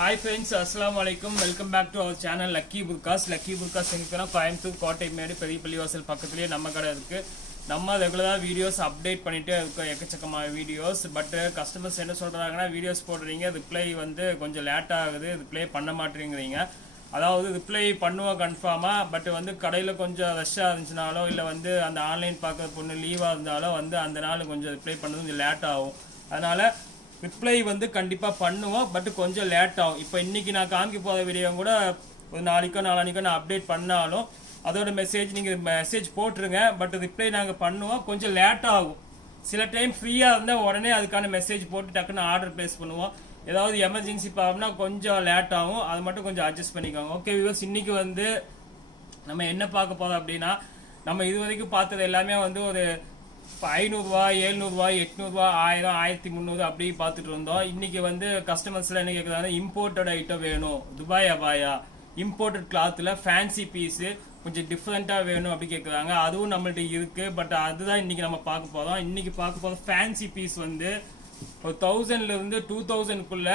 Hi friends, Assalamu alaikum. Welcome back to our channel Lucky Burkas. Lucky Burkas எங்கனா கோயம்புத்தூர் கோட்டைமேடு பெரியப்பள்ளி வாசல் பக்கத்துலயே நம்ம கடை இருக்கு. நம்ம ரெகுலரா வீடியோஸ் அப்டேட் பண்ணிட்டே இருக்கோம், எக்கச்சக்கமான வீடியோஸ். பட் கஸ்டமர்ஸ் என்ன சொல்றாங்கன்னா வீடியோஸ் போடுறீங்க, ரிப்ளை வந்து கொஞ்சம் லேட் ஆகுது, ரிப்ளை பண்ண மாட்டேங்கிறீங்க. அதாவது ரிப்ளை பண்ணுவோம் கன்ஃபார்மா, பட் வந்து கடையில் கொஞ்சம் ரஷ்ஷாக இருந்துச்சுனாலோ இல்லை வந்து அந்த ஆன்லைன் பார்க்குற பொண்ணு லீவாக இருந்தாலும் வந்து அந்த நாள் கொஞ்சம் ரிப்ளை பண்ணது கொஞ்சம் லேட் ஆகும். அதனால் ரிப்ளை வந்து கண்டிப்பாக பண்ணுவோம், பட் கொஞ்சம் லேட் ஆகும். இப்போ இன்றைக்கி நான் காமிக்க போகிற வீடியோ கூட ஒரு நாளைக்கோ நாளானிக்கோ நான் அப்டேட் பண்ணாலும் அதோட மெசேஜ் நீங்கள் மெசேஜ் போட்டுருங்க, பட் ரிப்ளை நாங்கள் பண்ணுவோம், கொஞ்சம் லேட் ஆகும். சில டைம் ஃப்ரீயாக இருந்தால் உடனே அதுக்கான மெசேஜ் போட்டு டக்குன்னு ஆர்டர் ப்ளேஸ் பண்ணுவோம். ஏதாவது எமர்ஜென்சி ப்ராப்ளம்னா கொஞ்சம் லேட் ஆகும், அது மட்டும் கொஞ்சம் அட்ஜஸ்ட் பண்ணிக்கோங்க. ஓகே வியூவர்ஸ், இன்றைக்கி வந்து நம்ம என்ன பார்க்க போகிறோம் அப்படின்னா, நம்ம இது வரைக்கும் பார்த்தது எல்லாமே வந்து ஒரு 500 700 800 1000 1300 அப்படி பார்த்துட்டு இருந்தோம். இன்னைக்கு வந்து கஸ்டமர்ஸ்ல என்ன கேட்குறாங்க, இம்போர்ட்டட் ஐட்டம் வேணும், துபாய் அபாயா இம்போர்ட்டட் கிளாத்தில் ஃபேன்சி பீஸு கொஞ்சம் டிஃப்ரெண்ட்டாக வேணும் அப்படி கேட்குறாங்க. அதுவும் நம்மள்ட்ட இருக்கு, பட் அதுதான் இன்னைக்கு நம்ம பார்க்க போகிறோம். இன்னைக்கு பார்க்க போகிற ஃபேன்சி பீஸ் வந்து ஒரு 1000லேருந்து 2000க்குள்ள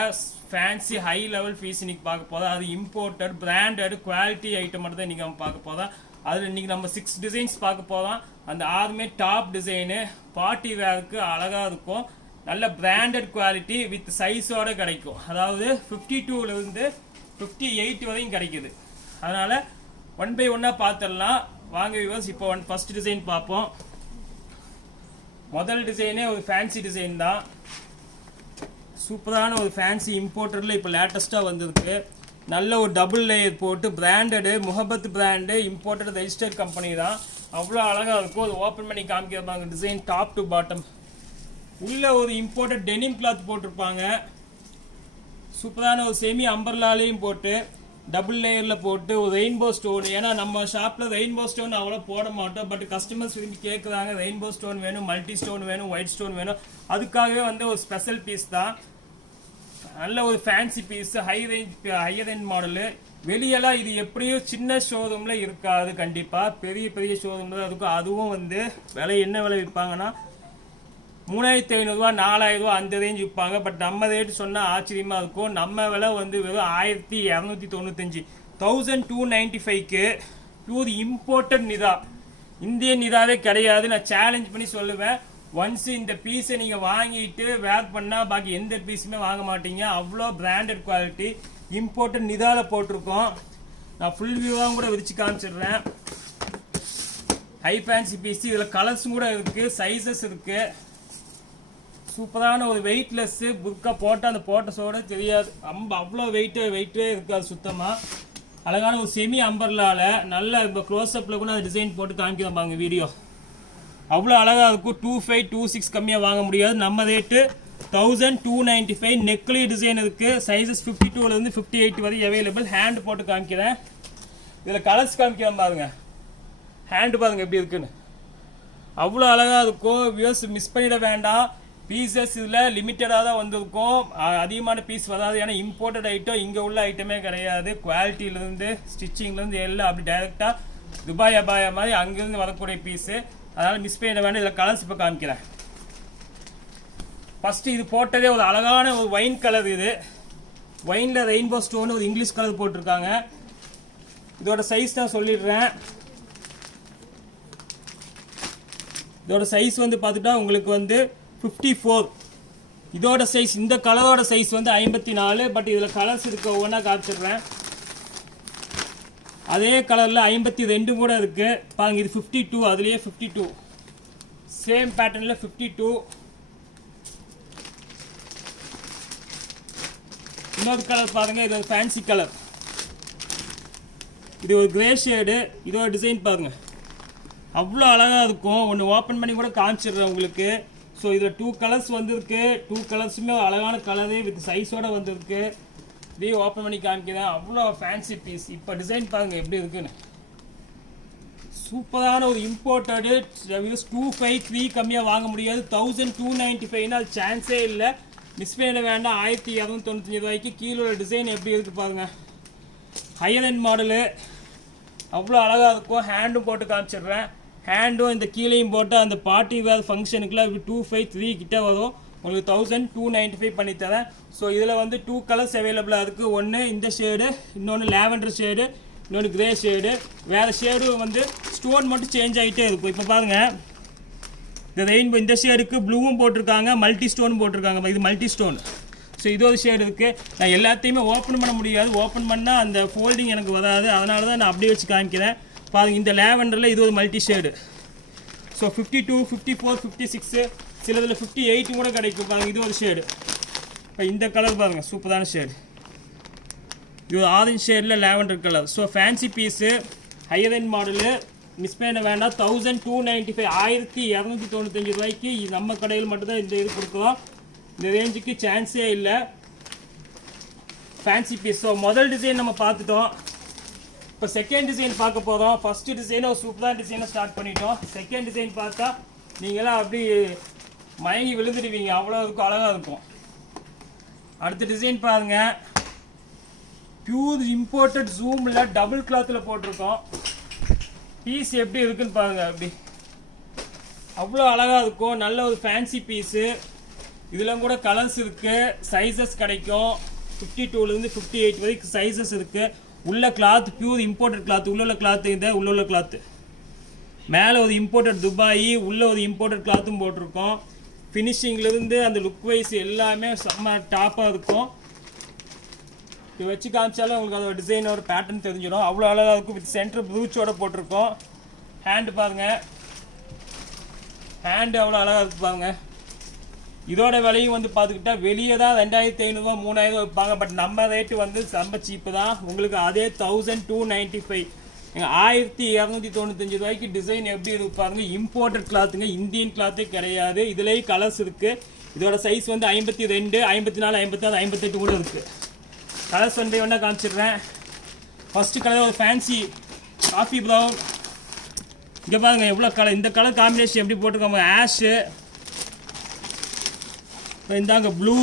ஃபேன்சி ஹை லெவல் பீஸ் இன்னைக்கு பார்க்க போகிறோம். அது இம்போர்ட்டட் பிராண்டட் குவாலிட்டி ஐட்டம் மட்டும் தான் இன்னைக்கு நம்ம பார்க்க போகிறோம். அதில் இன்னைக்கு நம்ம 6 டிசைன்ஸ் பார்க்க போகிறோம். அந்த 6மே டாப் டிசைனு, பார்ட்டி வேருக்கு அழகாக இருக்கும், நல்ல பிராண்டட் குவாலிட்டி வித் சைஸோடு கிடைக்கும். அதாவது 52லேருந்து 58 வரையும் கிடைக்குது. அதனால் 1 by 1 பார்த்துடலாம் வாங்க வியூவர்ஸ். இப்போ ஃபர்ஸ்ட் டிசைன் பார்ப்போம். முதல் டிசைனே ஒரு ஃபேன்சி டிசைன் தான், சூப்பரான ஒரு ஃபேன்சி இம்போர்ட்டரில் இப்போ லேட்டஸ்ட்டாக வந்திருக்கு. நல்ல ஒரு டபுள் லேயர் போட்டு பிராண்டடு, முகபத் பிராண்டு, இம்போர்ட்டட் ரெஜிஸ்டர்ட் கம்பெனி தான். அவ்வளோ அழகாக இருக்கும். அது ஓப்பன் பண்ணி காமிக்கிறப்பாங்க டிசைன் டாப் டு பாட்டம். உள்ள ஒரு இம்போர்ட்டட் டெனிம் கிளாத் போட்டிருப்பாங்க. சூப்பரான ஒரு செமி அம்பர்லாலையும் போட்டு டபுள் லேயரில் போட்டு ஒரு ரெயின்போ ஸ்டோன். ஏன்னா நம்ம ஷாப்பில் ரெயின்போ ஸ்டோன் அவ்வளோ போட மாட்டோம், பட் கஸ்டமர்ஸ் விரும்பி கேட்குறாங்க ரெயின்போ ஸ்டோன் வேணும், மல்டி ஸ்டோன் வேணும், ஒயிட் ஸ்டோன் வேணும். அதுக்காகவே வந்து ஒரு ஸ்பெஷல் பீஸ் தான். நல்ல ஒரு fancy piece, higher range model. வெளியெல்லாம் இது எப்படியும் சின்ன ஷோரூமில் இருக்காது, கண்டிப்பாக பெரிய பெரிய ஷோரூமில் தான் இருக்கும். அதுவும் வந்து விலை என்ன விலை விற்பாங்கன்னா 3500 4000 அந்த ரேஞ்ச் விற்பாங்க. பட் நம்ம ரேட்டு சொன்னால் ஆச்சரியமாக இருக்கும். நம்ம விலை வந்து வெறும் 1295 1295க்கு பியூர் இம்போர்ட்டட் நிதா, இந்தியன் நிதாவே கிடையாது. நான் சேலஞ்ச் பண்ணி சொல்லுவேன், ஒன்ஸ் இந்த பீஸை நீங்கள் வாங்கிட்டு வேர் பண்ணால் பாக்கி எந்த பீஸுமே வாங்க மாட்டீங்க. அவ்வளோ பிராண்டட் குவாலிட்டி, இம்போர்ட்டட் நிதாவில் போட்டிருக்கோம். நான் ஃபுல் வியூவாகவும் கூட விரிச்சு காமிச்சிடுறேன். ஹை ஃபேன்சி பீஸ், இதில் கலர்ஸும் கூட இருக்குது, சைஸஸ் இருக்குது. சூப்பரான ஒரு வெயிட்லெஸ்ஸு புக்கா போட்டால் அந்த போட்டஸோட தெரியாது, அவ்வளோ வெயிட்டே இருக்காது சுத்தமாக. அழகான ஒரு செமி அம்பர்லால நல்ல இப்போ க்ளோஸ்அப்பில் கூட அந்த டிசைன் போட்டு காமிக்கிறோம் பாருங்க வீடியோ. அவ்வளோ அழகாக இருக்கும். 2526 கம்மியாக வாங்க முடியாது. நம்ம ரேட்டு 1295. நெக்லி டிசைன் இருக்குது, சைஸஸ் 52லேருந்து 58 வரை அவைலபிள். ஹேண்டு போட்டு காமிக்கிறேன். இதில் கலர்ஸ் காமிக்கிறேன் பாருங்க. ஹேண்டு பாருங்க எப்படி இருக்குன்னு, அவ்வளோ அழகாக இருக்கும். வியூஸ் மிஸ் பண்ணிட வேண்டாம். பீசஸ் இதில் லிமிட்டடாக தான் வந்திருக்கும், அதிகமான பீஸ் வராது. ஏன்னா இம்போர்ட்டட் ஐட்டம் இங்கே உள்ள ஐட்டமே கிடையாது. குவாலிட்டியிலேருந்து ஸ்டிச்சிங்லேருந்து எல்லாம் அப்படி டைரெக்டாக துபாய் அபாயா மாதிரி அங்கேருந்து வரக்கூடிய பீஸு. அதனால் மிஸ் பண்ணிட வேண்டாம். இதில் கலர்ஸ் இப்போ காமிக்கிறேன். ஃபஸ்ட்டு இது போட்டதே ஒரு அழகான ஒரு ஒயின் கலர். இது ஒயினில் ரெயின்போ ஸ்டோன் ஒரு இங்கிலீஷ் கலர் போட்டிருக்காங்க. இதோட சைஸ் நான் சொல்லிடுறேன். இதோட சைஸ் வந்து பார்த்துட்டா உங்களுக்கு வந்து 54. இதோட சைஸ், இந்த கலரோட சைஸ் வந்து 54. பட் இதில் கலர்ஸ் இருக்க ஒவ்வொன்றா காமிச்சிடுறேன். அதே கலரில் 52 கூட இருக்கு பாருங்க. இது 52, அதுலேயே 52 சேம் பேட்டர்னில் 52. இன்னொரு கலர் பாருங்க, இது ஒரு ஃபேன்சி கலர். இது ஒரு கிரே ஷேடு. இதோட டிசைன் பாருங்க, அவ்வளோ அழகாக இருக்கும். ஒன்று ஓப்பன் பண்ணி கூட காமிச்சிடுறேன் உங்களுக்கு. ஸோ இதில் 2 கலர்ஸ் வந்திருக்கு. 2 கலர்ஸுமே அழகான கலரு வித் சைஸோடு வந்திருக்கு. இதையும் ஓப்பன் பண்ணி காமிக்கிறேன். அவ்வளோ ஃபேன்சி பீஸ். இப்போ டிசைன் பாருங்கள் எப்படி இருக்குன்னு. சூப்பரான ஒரு இம்போர்ட்டடு 253 கம்மியாக வாங்க முடியாது. 1295 அது சான்ஸே இல்லை. மிஸ் பண்ண வேண்டாம். 1295 ரூபாய்க்கு கீழே டிசைன் எப்படி இருக்குது பாருங்கள். ஹையர் எண்ட் மாடலு, அவ்வளோ அழகாக இருக்கும். ஹேண்டும் போட்டு காமிச்சிடுறேன். ஹேண்டும் இந்த கீழையும் போட்டு அந்த பார்ட்டி வேர் ஃபங்க்ஷனுக்குலாம் 253 கிட்ட வரும். உங்களுக்கு 1295 பண்ணி தரேன். ஸோ இதில் வந்து 2 கலர்ஸ் அவைலபிளாக இருக்குது. ஒன்று இந்த ஷேடு, இன்னொன்று லேவெண்டர் ஷேடு, இன்னொன்று கிரே ஷேடு. வேறு ஷேடு வந்து ஸ்டோன் மட்டும் சேஞ்ச் ஆகிட்டே இருக்கும். இப்போ பாருங்கள், இந்த ரெயின்போ இந்த ஷேடுக்கு ப்ளூவும் போட்டிருக்காங்க, மல்டி ஸ்டோன் போட்டிருக்காங்க. இது மல்டி ஸ்டோன். ஸோ இது ஒரு ஷேடு இருக்குது. நான் எல்லாத்தையுமே ஓப்பன் பண்ண முடியாது, ஓப்பன் பண்ணால் அந்த ஃபோல்டிங் எனக்கு வராது. அதனால தான் நான் அப்படியே வச்சு காமிக்கிறேன். பாருங்கள், இந்த லேவெண்டரில் இது ஒரு மல்டி ஷேடு. ஸோ 52, 54, 56, சிலதில் 58 கூட கிடைக்கும். பாருங்கள், இது ஒரு ஷேடு. இப்போ இந்த கலர் பாருங்கள், சூப்பரான ஷேடு. இது ஒரு ஆரஞ்ச் ஷேடில் lavender colour. So fancy piece, higher end model, miss பண்ண வேண்டாம். 1295, 1295 ரூபாய்க்கு நம்ம கடையில் மட்டும்தான் இந்த இது கொடுக்குறோம். இந்த ரேஞ்சுக்கு சான்ஸே இல்லை. Fancy piece. ஸோ முதல் டிசைன் நம்ம பார்த்துட்டோம். இப்போ செகண்ட் டிசைன் பார்க்க போகிறோம். ஃபஸ்ட்டு டிசைனை ஒரு சூப்பரான டிசைனை ஸ்டார்ட் பண்ணிட்டோம். செகண்ட் டிசைன் பார்த்தா நீங்களாம் அப்படி மயங்கி விழுந்துடுவீங்க, அவ்வளோ இருக்கும், அழகாக இருக்கும். அடுத்த டிசைன் பாருங்கள், பியூர் இம்போர்ட்டட் ஜூமில் டபுள் கிளாத்தில் போட்டிருக்கோம். பீஸ் எப்படி இருக்குன்னு பாருங்கள், அப்படி அவ்வளோ அழகாக இருக்கும். நல்ல ஒரு ஃபேன்சி பீஸு. இதில் கூட கலர்ஸ் இருக்குது, சைஸஸ் கிடைக்கும். 52லேருந்து 58 வரைக்கும் சைஸஸ் இருக்குது. உள்ள கிளாத் பியூர் இம்போர்ட்டட் கிளாத். உள்ள கிளாத்து இந்த உள்ள கிளாத்து. மேலே ஒரு இம்போர்ட்டட் துபாயி, உள்ள ஒரு இம்போர்ட்டட் கிளாத்தும் போட்டிருக்கோம். ஃபினிஷிங்லேருந்து அந்த லுக் வைஸ் எல்லாமே செம்ம டாப்பாக இருக்கும். இது வச்சு காமிச்சாலும் உங்களுக்கு அதோட டிசைனோட பேட்டர்ன் தெரிஞ்சிடும். அவ்வளோ அழகாக இருக்கும். வித் சென்டர் ப்ரூச்சோட போட்டிருக்கோம். ஹேண்டு பாருங்கள், ஹேண்டு அவ்வளோ அழகாக இருக்கு பாருங்கள். இதோட விலையும் வந்து பார்த்துக்கிட்டா வெளியே தான் 2500 3000 வைப்பாங்க. பட் நம்ம ரேட்டு வந்து ரொம்ப சீப்பு தான். உங்களுக்கு அதே 1295, 1295 ரூபாய்க்கு டிசைன் எப்படி இருக்கு பாருங்க. இம்போர்ட்டட் கிளாத்துங்க, இந்தியன் கிளாத்தே கிடையாது. இதுலேயே கலர்ஸ் இருக்குது. இதோட சைஸ் வந்து 52, 54, 56, 58 கூட இருக்குது. கலர்ஸ் வந்து ஒன்றா காமிச்சிடுறேன். ஃபஸ்ட்டு கலர் ஒரு ஃபேன்சி காஃபி ப்ரௌன். இங்கே பாருங்கள் எவ்வளோ கலர். இந்த கலர் காம்பினேஷன் எப்படி போட்டிருக்காங்க. ஆஷு, இந்தாங்க ப்ளூ,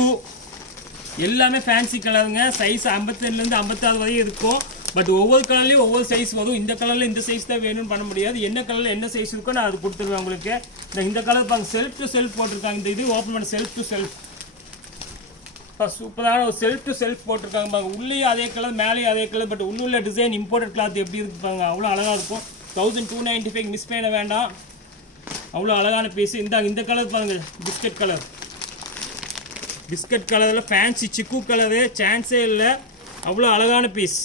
எல்லாமே ஃபேன்சி கலருங்க. சைஸ் 52லேருந்து 56 வரையும் இருக்கும். பட் ஒவ்வொரு கலர்லேயும் ஒவ்வொரு சைஸ் வரும். இந்த கலரில் இந்த சைஸ் தான் வேணும்னு பண்ண முடியாது. என்ன கலரில் என்ன சைஸ் இருக்கோ நான் அது கொடுத்துருவேன் உங்களுக்கு. இந்த கலர் பாருங்க, செல்ஃப் டு செல்ஃப் போட்டிருக்காங்க. இந்த இது ஓப்பன் பண்ண செல்ஃப் டு செல்ஃப். சூப்பரான ஒரு செல்ஃப் டு செல்ஃப் போட்டிருக்காங்க பாருங்க. உள்ளேயும் அதே கலர், மேலேயும் அதே கலர். பட் உள்ள டிசைன் இம்போர்ட்டட் கிளாத் எப்படி இருக்கு பாருங்க, அவ்வளோ அழகாக இருக்கும். 1295 மிஸ் பண்ண வேண்டாம், அவ்வளோ அழகான பீஸ். இந்த கலர் பாருங்கள், பிஸ்கட் கலர். பிஸ்கட் கலரில் ஃபேன்சி சிக்கு கலரு, சான்ஸே இல்லை, அவ்வளோ அழகான பீஸ்.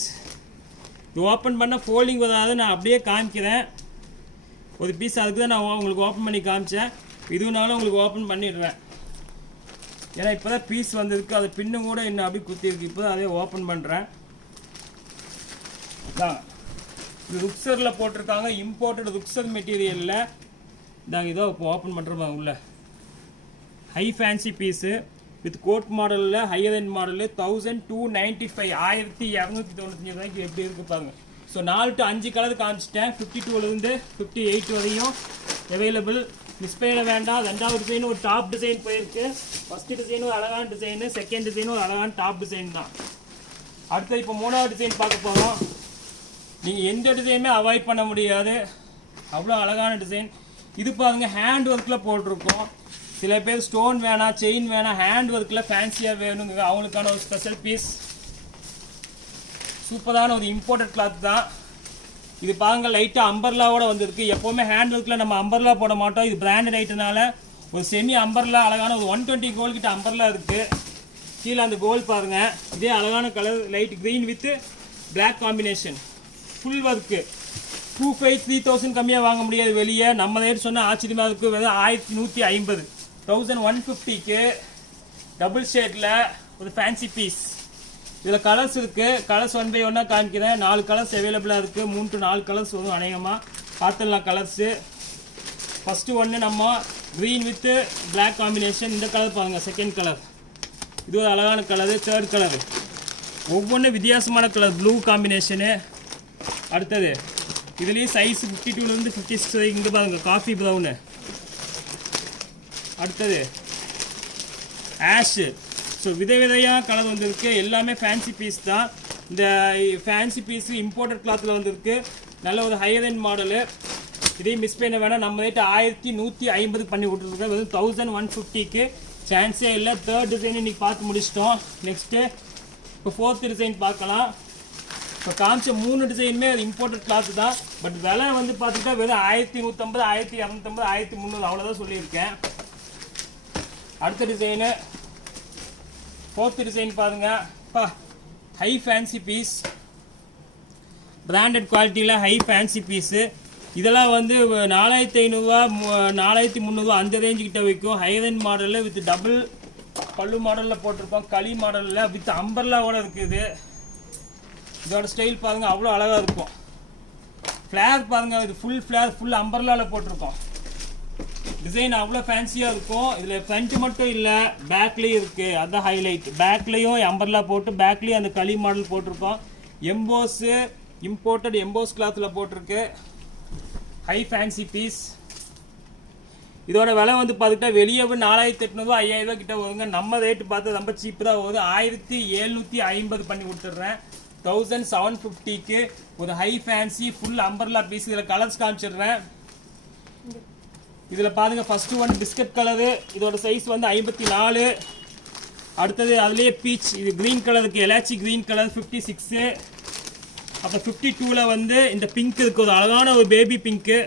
இது ஓப்பன் பண்ணால் ஃபோல்டிங் வராது. நான் அப்படியே காமிக்கிறேன் ஒரு பீஸ். அதுக்கு தான் நான் உங்களுக்கு ஓப்பன் பண்ணி காமிச்சேன். இதுனாலும் உங்களுக்கு ஓப்பன் பண்ணிடுவேன். ஏன்னா இப்போ தான் பீஸ் வந்திருக்கு. அது பின்னும் கூட இன்னும் அப்படி குத்திருக்கு. இப்போ தான் அதே ஓப்பன் பண்ணுறேன். இது ருக்ஸரில் போட்டிருக்காங்க, இம்போர்ட்டட் ருக்ஸர் மெட்டீரியலில். இதாங்க இதோ இப்போ ஓப்பன் பண்ணுறோம். உள்ள high fancy piece with coat மாடலில், ஹையர் எண்ட் மாடலு. 1295, 1295 ரூபாய்க்கு எப்படி இருக்கு பாருங்க. ஸோ 4 to 5 கலர் காமிச்சிட்டேன். 52லேருந்து 58 வரையும் அவைலபிள். மிஸ் பண்ண வேண்டாம். ரெண்டாவது டிசைன் ஒரு டாப் டிசைன் போயிருக்கு. ஃபஸ்ட்டு டிசைன் ஒரு அழகான டிசைனு, செகண்ட் டிசைன் ஒரு அழகான டாப் டிசைன் தான். அடுத்து இப்போ மூணாவது டிசைன் பார்க்க போகிறோம். நீங்கள் எந்த டிசைனுமே அவாய்ட் பண்ண முடியாது, அவ்வளோ அழகான டிசைன். இது பாருங்கள், ஹேண்ட் ஒர்க்கில் போட்டிருக்கோம். சில பேர் ஸ்டோன் வேணாம், செயின் வேணாம், ஹேண்ட் ஒர்க்கில் ஃபேன்சியாக வேணுங்க, அவங்களுக்கான ஒரு ஸ்பெஷல் பீஸ். சூப்பரான ஒரு இம்போர்ட்டட் கிளாத் தான் இது. பாருங்கள், லைட்டாக அம்பர்லாவோட வந்துருக்கு. எப்போவுமே ஹேண்ட் ஒர்க்கில் நம்ம அம்பர்லா போட மாட்டோம். இது பிராண்டட் ஐட்டனால ஒரு செமி அம்பர்லா, அழகான ஒரு 120 கோல் கிட்ட அம்பர்லா இருக்குது. கீழே அந்த கோல் பாருங்கள், இதே அழகான colour, light green with black combination, full work. 2500, 3000 கம்மியாக வாங்க முடியாது வெளியே. நம்ம ரேட் சொன்னால் ஆச்சரியமாக இருக்குது. வெறும் 1150, 1150க்கு டபுள் ஷேட்டில் ஒரு ஃபேன்சி பீஸ். இதில் கலர்ஸ் இருக்குது. கலர்ஸ் 1 by 1 காமிக்கிறேன். 4 கலர்ஸ் அவைலபிளாக இருக்குது. 3 to 4 கலர்ஸ் வரும் அநேகமாக. பார்த்துடலாம் கலர்ஸு. ஃபஸ்ட்டு ஒன்று நம்ம க்ரீன் வித்து பிளாக் காம்பினேஷன். இந்த கலர் பாருங்கள், செகண்ட் கலர். இது ஒரு அழகான கலரு. தேர்ட் கலரு, ஒவ்வொன்றும் வித்தியாசமான கலர், ப்ளூ காம்பினேஷனு. அடுத்தது இதுலேயும் சைஸ் 52லேருந்து 56 வரைக்கும். இங்கே பாருங்கள், காஃபி ப்ரௌனு. அடுத்தது ஆஷு. ஸோ விதையாக கலர் வந்திருக்கு. எல்லாமே ஃபேன்சி பீஸ் தான். இந்த ஃபேன்சி பீஸு இம்போர்ட்டட் கிளாத்தில் வந்திருக்கு. நல்ல ஒரு ஹையர் எண்ட் மாடலு. இதையும் மிஸ் பண்ண வேணாம். நம்ம ரேட்டு 1150 பண்ணி விட்டுருக்கோம். வெறும் 1150க்கு சான்ஸே இல்லை. தேர்ட் டிசைன் இன்னைக்கு பார்த்து முடிச்சிட்டோம். நெக்ஸ்ட்டு இப்போ ஃபோர்த் டிசைன் பார்க்கலாம். இப்போ காமிச்ச 3 டிசைனுமே அது இம்போர்ட்டட் கிளாத் தான். பட் விலை வந்து பார்த்துக்கிட்டா வெறும் 1150, 1250, 1300 அவ்வளோதான் சொல்லியிருக்கேன். அடுத்த டிசைனு ஃபோர்த் டிசைன் பாருங்கப்பா, ஹை ஃபேன்சி பீஸ், பிராண்டட் குவாலிட்டியில் ஹை ஃபேன்சி பீஸு. இதெல்லாம் வந்து 4500, 4300 அந்த ரேஞ்சுக்கிட்ட வைக்கும். ஹைரன் மாடலில் வித் டபுள் பல்லு மாடலில் போட்டிருக்கோம். களி மாடலில் வித் அம்பர்லாவோட இருக்குது. இதோட ஸ்டைல் பாருங்கள், அவ்வளோ அழகாக இருக்கும். ஃப்ளேர் பாருங்கள், இது ஃபுல் ஃப்ளேர், ஃபுல் அம்பர்லாவில் போட்டிருக்கோம். டிசைன் அவ்வளோ ஃபேன்சியாக இருக்கும். இதில் ஃப்ரண்ட் மட்டும் இல்லை, பேக்லேயும் இருக்குது. அதுதான் ஹைலைட். பேக்லேயும் அம்பர்லா போட்டு பேக்லேயும் அந்த களி மாடல் போட்டிருக்கோம். எம்போஸு இம்போர்ட்டட் எம்போஸ் கிளாத்தில் போட்டிருக்கு. High fancy piece. இதோட விலை வந்து பார்த்துக்கிட்டா வெளியே 4800, 5000 கிட்ட வருங்க. நம்ம ரேட்டு பார்த்து ரொம்ப சீப்பு தான் வருது. 1750 பண்ணி கொடுத்துட்றேன். 1750க்கு ஒரு high fancy full umbrella piece. இதில் கலர்ஸ் காமிச்சிடுறேன். இதில் பாருங்க, ஃபர்ஸ்ட் ஒன் பிஸ்கட் கலரு. இதோட சைஸ் வந்து 54. அடுத்தது அதுலேயே பீச், இது க்ரீன் கலருக்கு எலாச்சி க்ரீன் கலர் 56. அப்போ 52ல் வந்து இந்த பிங்க் இருக்குது, ஒரு அழகான ஒரு பேபி பிங்க்கு.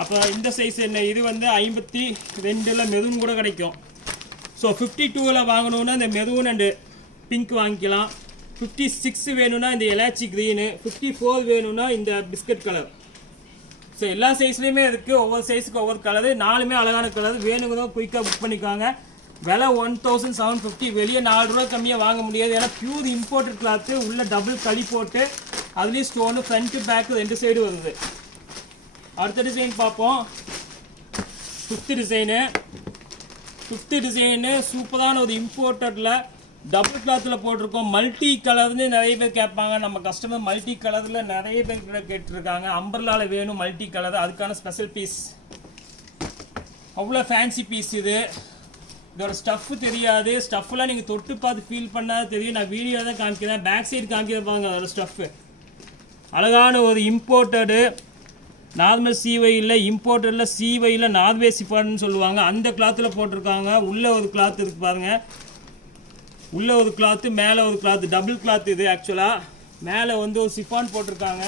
அப்போ இந்த சைஸ் என்ன, இது வந்து 52ல் மெரூன் கூட கிடைக்கும். ஸோ 52ல் வாங்கணுன்னா இந்த மெரூன் அண்டு பிங்க் வாங்கிக்கலாம். 56 வேணும்னா இந்த எலாச்சி க்ரீனு, 54 வேணும்னா இந்த பிஸ்கட் கலர். ஸோ எல்லா சைஸ்லேயுமே இருக்குது. ஒவ்வொரு சைஸுக்கு ஒவ்வொரு கலரு. 4மே அழகான கலர். வேணுங்கிறத குயிக்காக புக் பண்ணிக்காங்க. விலை 1750. வெளியே 4 ரூபா கம்மியாக வாங்க முடியாது. ஏன்னா பியூர் இம்போர்ட்டட் கிளாத்து. உள்ள டபுள் களி போட்டு அதுலேயும் ஸ்டோனு ஃப்ரண்ட்டு பேக்கு 2 சைடு வருது. அடுத்த டிசைன் பார்ப்போம். ஃபிஃப்த் டிசைனு சூப்பரான ஒரு இம்போர்ட்டடில் டபுள் கிளாத்தில் போட்டிருக்கோம். மல்டி கலர்னு நிறைய பேர் கேட்பாங்க. நம்ம கஸ்டமர் மல்டி கலரில் நிறைய பேர் கேட்டிருக்காங்க. அம்பர்லாவில் வேணும் மல்டி கலர், அதுக்கான ஸ்பெஷல் பீஸ். அவ்வளோ ஃபேன்சி பீஸ் இது. இதோட ஸ்டஃப் தெரியாது. ஸ்டஃப்லாம் நீங்கள் தொட்டு பார்த்து ஃபீல் பண்ணால் தெரியும். நான் வீடியோ தான் காமிக்கிறேன். பேக் சைடு காமிக்கிறப்பாங்க அதோட ஸ்டஃப்பு. அழகான ஒரு இம்போர்ட்டடு நார்மல் சீவையில், இம்போர்ட்டடில் சீவையில் நார்வே சிஃபான்னு சொல்லுவாங்க. அந்த கிளாத்தில் போட்டிருக்காங்க. உள்ளே ஒரு கிளாத் இருக்குது பாருங்கள். உள்ளே ஒரு கிளாத்து, மேலே ஒரு கிளாத்து, டபுள் கிளாத் இது. ஆக்சுவலாக மேலே வந்து ஒரு சிஃபான் போட்டிருக்காங்க.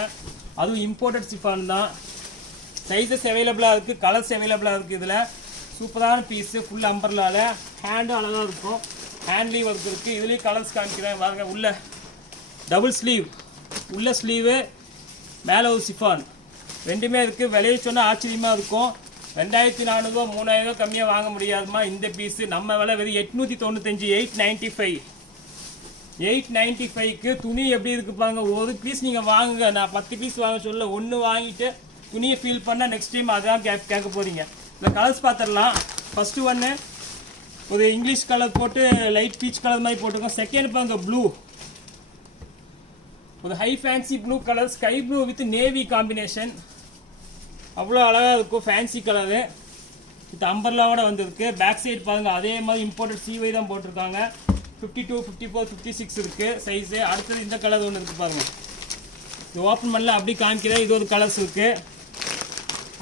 அதுவும் இம்போர்ட்டட் சிஃபான் தான். சைஸஸ் அவைலபிளாக இருக்குது, கலர்ஸ் அவைலபிளாக இருக்குது. இதில் சூப்பரான பீஸு. ஃபுல் அம்பர்லாவில் ஹேண்டும் அழகாக இருக்கும். ஹேண்ட்லேயும் ஒர்க் இருக்குது. இதுலேயும் கலர்ஸ் காமிக்கிறேன் பாருங்க. உள்ள டபுள் ஸ்லீவ், உள்ள ஸ்லீவு, மேலே ஒரு சிஃபான், ரெண்டுமே இருக்குது. விலையை சொன்னால் ஆச்சரியமாக இருக்கும். 2400, 3000 கம்மியாக வாங்க முடியாதுமா இந்த பீஸு. நம்ம விலை வெறும் 895, 895. 895க்கு துணி எப்படி இருக்கு பாருங்க. ஒரு பீஸ் நீங்கள் வாங்குங்க. நான் 10 பீஸ் வாங்க சொல்ல. ஒன்று வாங்கிட்டு துணியை ஃபீல் பண்ணால் நெக்ஸ்ட் டைம் அதான் கேட்க போகிறீங்க. இந்த கலர்ஸ் பார்த்துடலாம். ஃபஸ்ட்டு ஒன்று ஒரு இங்கிலீஷ் கலர் போட்டு லைட் பீச் கலர் மாதிரி போட்டிருக்கோம். செகண்ட் பாருங்க ப்ளூ, ஒரு high fancy blue colour, sky blue with navy combination. அவ்வளோ அழகாக இருக்கும். ஃபேன்சி கலரு வித் அம்பர்லாவோட வந்திருக்கு. பேக் சைடு பாருங்கள், அதே மாதிரி இம்போர்ட்டட் சீவை தான் போட்டிருக்காங்க. 52, 54, 56 இருக்குது சைஸு. அடுத்தது இந்த கலர் ஒன்று இருக்குது பாருங்கள். இது ஓப்பன் பண்ணல அப்படி காமிக்கிறேன். இது ஒரு கலர்ஸ் இருக்குது.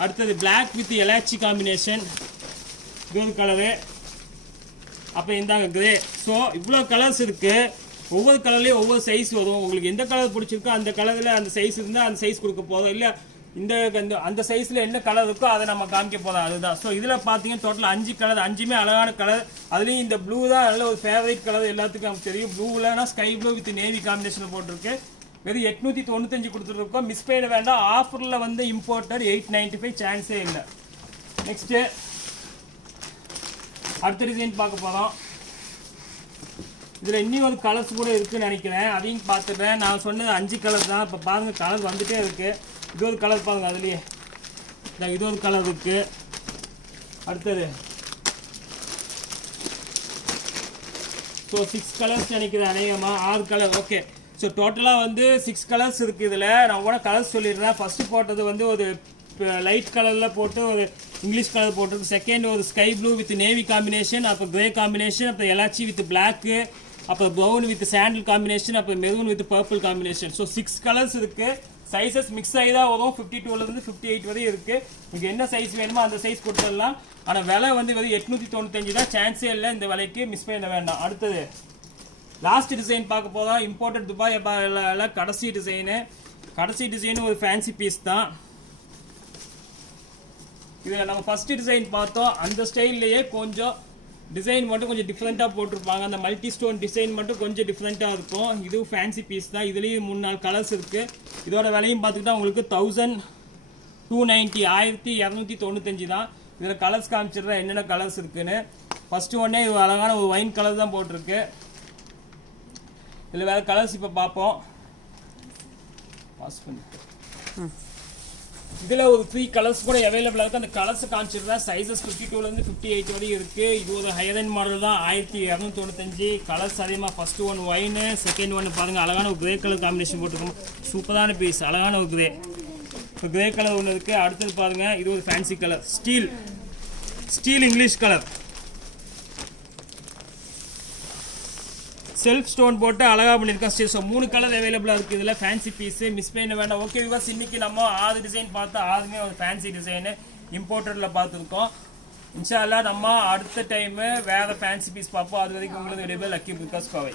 அடுத்தது பிளாக் வித் எலாச்சி காம்பினேஷன், இது ஒரு கலரு. அப்போ இந்தாங்க கிரே. ஸோ இவ்வளோ கலர்ஸ் இருக்குது. ஒவ்வொரு கலர்லேயும் ஒவ்வொரு சைஸ் வரும். உங்களுக்கு எந்த கலர் பிடிச்சிருக்கோ அந்த கலரில் அந்த சைஸ் இருந்தால் அந்த சைஸ் கொடுக்க போதும். இல்லை அந்த சைஸில் என்ன கலர் இருக்கோ அதை நம்ம காமிக்க போதும். அதுதான். ஸோ இதில் பார்த்தீங்கன்னா டோட்டல் 5 கலர், 5மே அழகான கலர். அதுலேயும் இந்த ப்ளூ தான் நல்ல ஒரு ஃபேவரட் கலர். எல்லாத்துக்கும் நமக்கு தெரியும். ப்ளூவில்னா ஸ்கை ப்ளூ வித் நேவி காம்பினேஷனில் போட்டிருக்கு. வெறும் 895 கொடுத்துருக்கோம். மிஸ் பண்ண வேண்டாம். ஆஃபரில் வந்து இம்போர்ட்டட் 895, சான்ஸே இல்லை. நெக்ஸ்ட்டு அடுத்த டிசைன் பார்க்க போகிறோம். இதில் இன்னும் ஒரு கலர்ஸ் கூட இருக்குதுன்னு நினைக்கிறேன். அதையும் பார்த்துட்டேன். நான் சொன்னது 5 கலர் தான். இப்போ பாருங்கள் கலர் வந்துகிட்டே இருக்குது. இது ஒரு கலர் பாருங்கள். அதுலேயே இது ஒரு கலர் இருக்குது. அடுத்தது ஸோ 6 கலர்ஸ் நினைக்கிறேன். அநேகமாக 6 கலர். ஓகே. ஸோ டோட்டலாக வந்து 6 கலர்ஸ் இருக்குது. இதில் நான் கூட கலர்ஸ் சொல்லிடுறேன். ஃபஸ்ட்டு போட்டது வந்து ஒரு லைட் கலரில் போட்டு ஒரு இங்கிலீஷ் கலர் போட்டிருக்கு. செகண்ட் ஒரு sky blue with navy combination, அப்போ கிரே காம்பினேஷன், அப்புறம் எலாச்சி வித் பிளாக்கு, அப்புறம் ப்ரௌன் வித் சாண்டில் காம்பினேஷன், அப்புறம் maroon with purple combination. So 6 colours இருக்குது. சைஸஸ் மிக்ஸ் ஆகி தான் வரும். 52லேருந்து 58 வரையும் இருக்குது. உங்களுக்கு என்ன சைஸ் வேணுமோ அந்த சைஸ் கொடுத்துடலாம். ஆனால் விலை வந்து வெறும் 895 தான். சான்ஸே இல்லை இந்த விலைக்கு, மிஸ் பண்ண வேண்டாம். அடுத்தது லாஸ்ட் டிசைன் பார்க்க போதும். இம்போர்ட்டட் துபாய் கடைசி டிசைனு ஒரு ஃபேன்சி பீஸ் தான். இதில் நம்ம ஃபர்ஸ்ட் டிசைன் பார்த்தோம், அந்த ஸ்டைல்லையே கொஞ்சம் டிசைன் மட்டும் கொஞ்சம் டிஃப்ரெண்ட்டாக போட்டிருப்பாங்க. அந்த மல்டி ஸ்டோன் டிசைன் மட்டும் கொஞ்சம் டிஃப்ரெண்ட்டாக இருக்கும். இது ஃபேன்சி பீஸ் தான். இதுலேயும் 3-4 கலர்ஸ் இருக்குது. இதோட விலையும் பார்த்துக்கிட்டா உங்களுக்கு 1290 1295 தான். இதில் கலர்ஸ் காமிச்சிடுறேன் என்னென்ன கலர்ஸ் இருக்குன்னு. ஃபஸ்ட்டு ஒன்னே இது அழகான ஒரு ஒயின் கலர் தான் போட்டிருக்கு. இதில் வேறு கலர்ஸ் இப்போ பார்ப்போம். பாஸ் பண்ணிட்டு இதில் ஒரு 3 கலர்ஸ் கூட அவைலபிளாக இருக்குது. அந்த கலர்ஸ் காமிச்சிருந்தா சைஸஸ் 52லேருந்து 58 வரையும் இருக்குது. இது ஒரு ஹையர் எண்ட் மாடல் தான். 1295. கலர்ஸ் அதிகமாக. ஃபஸ்ட்டு ஒன் ஒயின், செகண்ட் ஒன்று பாருங்கள் அழகான ஒரு கிரே கலர் காம்பினேஷன் போட்டிருக்கோம். சூப்பரான பீஸ், அழகான ஒரு கிரே. இப்போ கிரே கலர் ஒன்று இருக்குது. அடுத்தது பாருங்கள், இது ஒரு fancy colour, steel English colour. Self stone போட்டு அழகாக பண்ணியிருக்கேன். ஸோ 3 கலர் அவைலபிளாக இருக்குது. இதில் ஃபேன்சி பீஸு, மிஸ் பண்ண வேண்டாம். ஓகே விவாஸ், இன்றைக்கி நம்ம 6 டிசைன் பார்த்தா 6மே ஒரு ஃபேன்சி டிசைனு இம்போர்ட்டடில் பார்த்துருக்கோம். இன்ஷா அல்லாஹ் நம்ம அடுத்த டைமு வேறு ஃபேன்சி பீஸ் பார்ப்போம். அது வரைக்கும் உங்களுக்கு லக்கி பிகாஸ் கோவை.